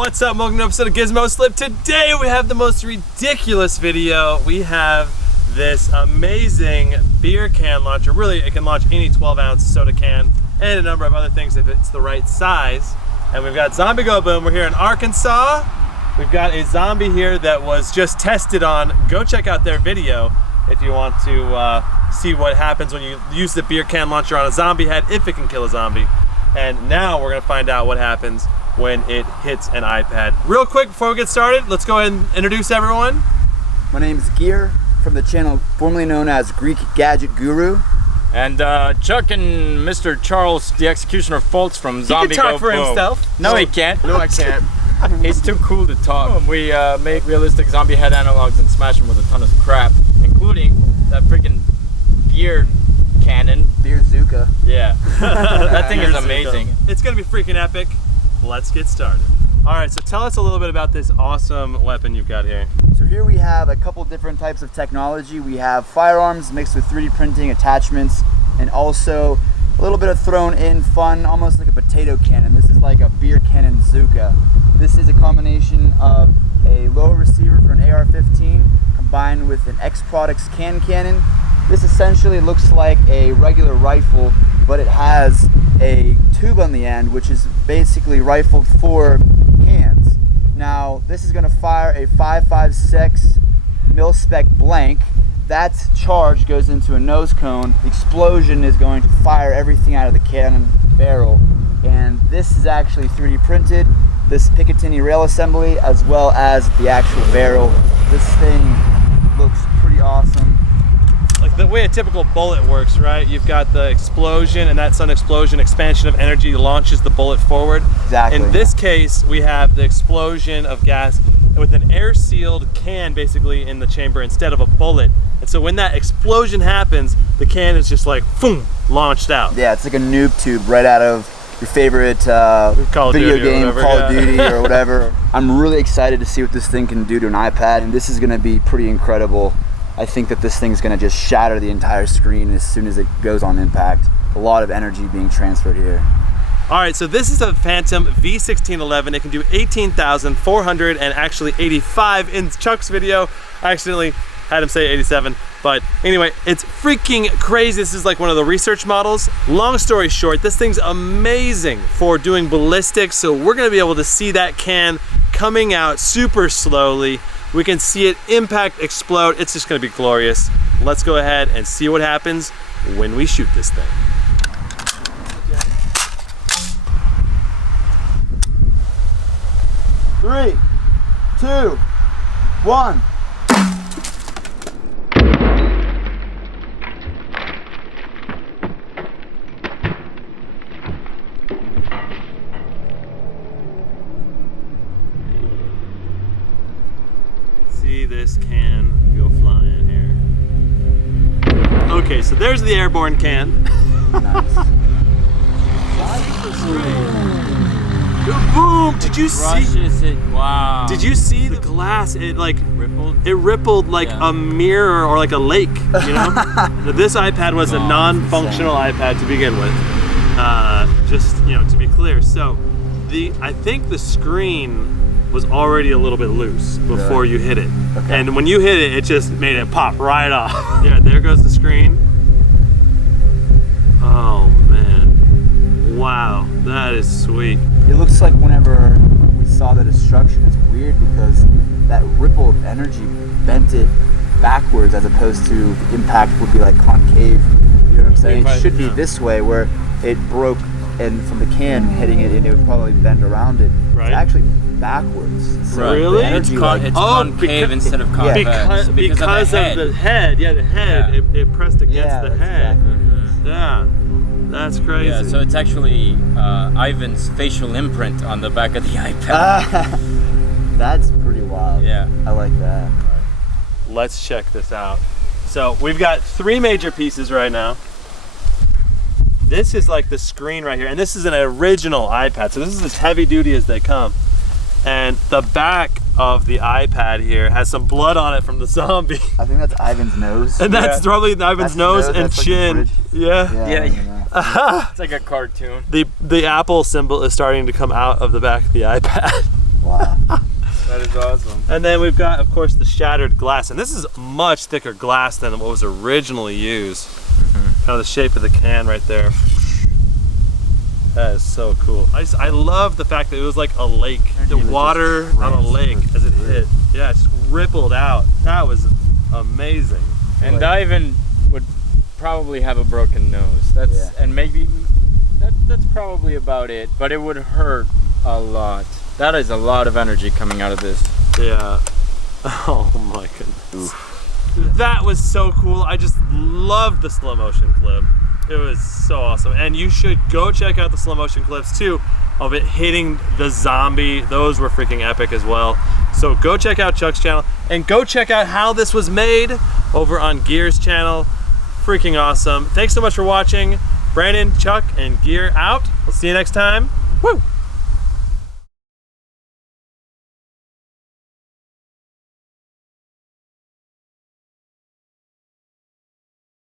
What's up? Welcome to an episode of Gizmo Slip. Today we have the most ridiculous video. We have this amazing beer can launcher. Really, it can launch any 12-ounce soda can and a number of other things if it's the right size. And we've got Zombie Go Boom. We're here in Arkansas. We've got a zombie here that was just tested on. Go check out their video if you want to see what happens when you use the beer can launcher on a zombie head, if it can kill a zombie. And now we're gonna find out what happens when it hits an iPad. Real quick before we get started, let's go ahead and introduce everyone. My name is Gear from the channel formerly known as Greek Gadget Guru. And Chuck and Mr. Charles the Executioner Foltz from Zombie Go Boom. He can talk for himself. No, he can't. No, I can't. He's too cool to talk. We make realistic zombie head analogs and smash them with a ton of crap, including that freaking beer cannon. BEERZOOKA. Yeah, that thing is amazing. It's gonna be freaking epic. Let's get started. All right, so tell us a little bit about this awesome weapon you've got here. So here we have a couple different types of technology. We have firearms mixed with 3D printing attachments, and also a little bit of thrown in fun, almost like a potato cannon. This is like a beer cannon Zooka. This is a combination of a low receiver for an AR-15 combined with an X-Products can cannon. This essentially looks like a regular rifle, but it has a tube on the end, which is basically rifled for cans. Now, this is gonna fire a 5.56 mil-spec blank. That charge goes into a nose cone. The explosion is going to fire everything out of the cannon barrel. And this is actually 3D printed, this Picatinny rail assembly, as well as the actual barrel. This thing looks pretty awesome. Like the way a typical bullet works, right? You've got the explosion, and that's an explosion expansion of energy launches the bullet forward. Exactly. In this case, we have the explosion of gas with an air-sealed can basically in the chamber instead of a bullet. And so when that explosion happens, the can is just like, boom, launched out. Yeah, it's like a noob tube right out of your favorite video game, Call of Duty or whatever. I'm really excited to see what this thing can do to an iPad, and this is gonna be pretty incredible. I think that this thing's gonna just shatter the entire screen as soon as it goes on impact. A lot of energy being transferred here. All right, so this is a Phantom V1611. It can do 18,400 and actually 85 in Chuck's video. I accidentally had him say 87, but anyway, it's freaking crazy. This is like one of the research models. Long story short, this thing's amazing for doing ballistics, so we're gonna be able to see that can coming out super slowly. We can see it impact, explode. It's just gonna be glorious. Let's go ahead and see what happens when we shoot this thing. 3, 2, 1. See this can go flying here. Okay, so there's the airborne can. Nice. Boom! Did you see? Crushes it. Wow. Did you see the glass? It like Rippled? It rippled like a mirror or like a lake. You know. Now, this iPad was a non-functional iPad to begin with. Just to be clear. So I think the screen was already a little bit loose before you hit it. Okay. And when you hit it, it just made it pop right off. Yeah, there goes the screen. Oh man. Wow, that is sweet. It looks like whenever we saw the destruction, it's weird because that ripple of energy bent it backwards as opposed to the impact would be like concave. You know what I'm saying? It should be this way where it broke and from the can hitting it and it would probably bend around it. Right. It's actually backwards. So Really? the energy, It's concave instead of convex. Because of the head. Yeah, the head. Yeah. It pressed against yeah, the that's head. exactly. Yeah. That's crazy. Yeah, so it's actually Ivan's facial imprint on the back of the iPad. That's pretty wild. Yeah. I like that. Let's check this out. So we've got 3 major pieces right now. This is like the screen right here, and this is an original iPad, so this is as heavy duty as they come. And the back of the iPad here has some blood on it from the zombie. I think that's Ivan's nose. And that's probably Ivan's nose and that's chin. Like Yeah. It's like a cartoon. The Apple symbol is starting to come out of the back of the iPad. Wow. That is awesome. And then we've got, of course, the shattered glass. And this is much thicker glass than what was originally used. Kind of the shape of the can right there. That is so cool. I love the fact that it was like a lake. The water on a lake as it hit. Yeah, it just rippled out. That was amazing. And Ivan would probably have a broken nose. And maybe that's probably about it. But it would hurt a lot. That is a lot of energy coming out of this. Yeah. Oh my goodness. That was so cool. I just loved the slow motion clip. It was so awesome. And you should go check out the slow motion clips too of it hitting the zombie. Those were freaking epic as well. So go check out Chuck's channel and go check out how this was made over on Gear's channel. Freaking awesome. Thanks so much for watching. Brandon, Chuck, and Gear out. We'll see you next time. Woo!